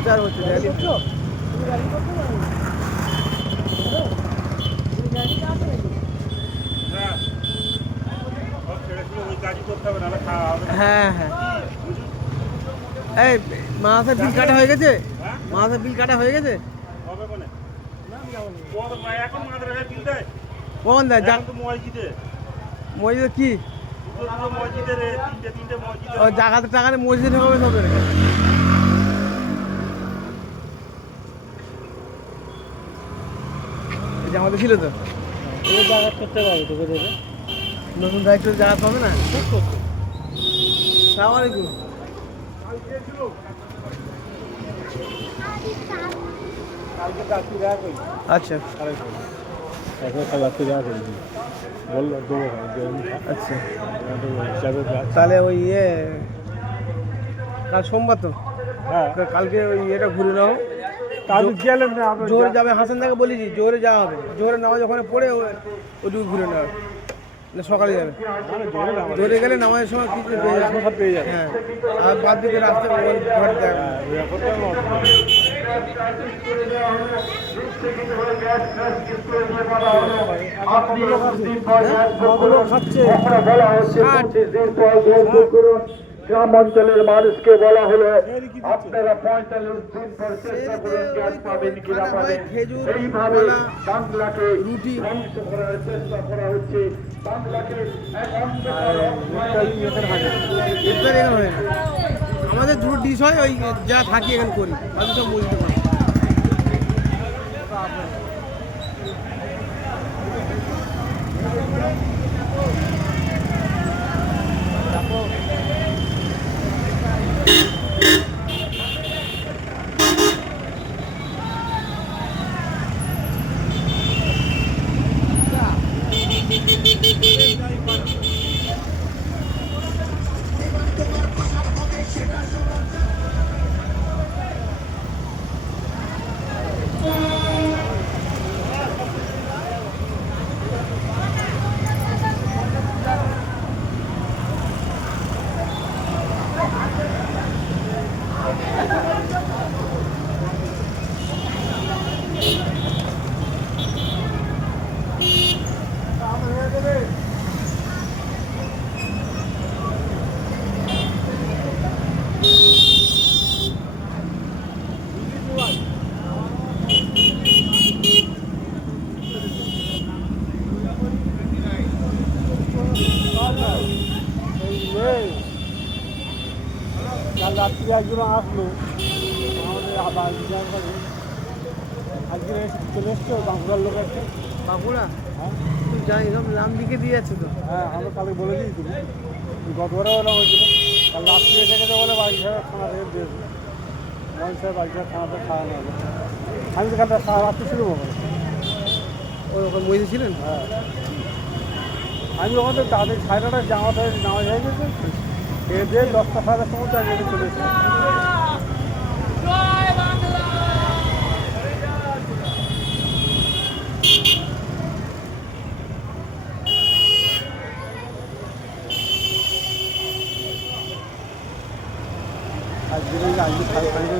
প্রচার হচ্ছে র্যালি। হ্যাঁ হ্যাঁ, এই মাসের বিল কাটা হয়ে গেছে, মাসের বিল কাটা হয়ে গেছে। কোন দেয় মসজিদে কি জায়গাতে টাকা নেই, মসজিদে হবে সব। আমাদের ছিল তো জায়গা করতে পারবে তোকে দেবে, নতুন দায়িত্ব জায়গা পাবে না। সালাম আলাইকুম। আচ্ছা বললো দেবো। আচ্ছা, তাহলে ওই কাল সোমবার তো, হ্যাঁ কালকে ওই ইয়েটা ঘুরে নাও। কালকে গেলেন না জোরে যাবে, হাসান দাকে বলেছি জোরে যাওয়া হবে, জোরে নামাজ ওখানে পড়ে ওইটুকু ঘুরে নেওয়া না, সকালে যাবে। জোরে গেলে নামাজের সময় কিছু পেয়ে যাবে। হ্যাঁ, আর বাদ দিকে রাস্তা ঘর দেয়। গ্রাম অঞ্চলের মানুষকে বলা হলো আপনারা 45 দিন পর চেষ্টা করুন গ্যাস পাবেন কিনা পাবেন। এইভাবে বাংলাকে রুটি ধ্বংস করার চেষ্টা করা হচ্ছে। বাংলাকে আমাদের দুটো ডিশ হয়, ওই যা থাকি এখানে করি, বাকি সব বলতে পারি। কাল রাত্রি একজন আসলো আমাদের আজকে চলে এসছো বাঁকুড়ার লোক আছে। বাঁকুড়া? হ্যাঁ জানি, সব নাম লিখে দিয়ে যাচ্ছে তো। হ্যাঁ আমরা কালকে বলে দিই, তুমি গতবারও ওরা হয়েছিল। কাল রাত্রি এসে গেছে বলে বাড়ি সাহেব খানা থেকে দিয়েছে, বাড়ি সাহেব বাড়ি সাহেব খানাতে খাওয়ানো হবে। আমি তো কাল রাত্রি শুরু করবো। ওই ওখানে বসে ছিলেন? হ্যাঁ আমি ওখান থেকে তাদের 9:30 জামাতে নামাজ হয়ে গেছে, এর দিয়ে 10টা 10:30 সময় আগে চলে এসেছে। আজকে 5:30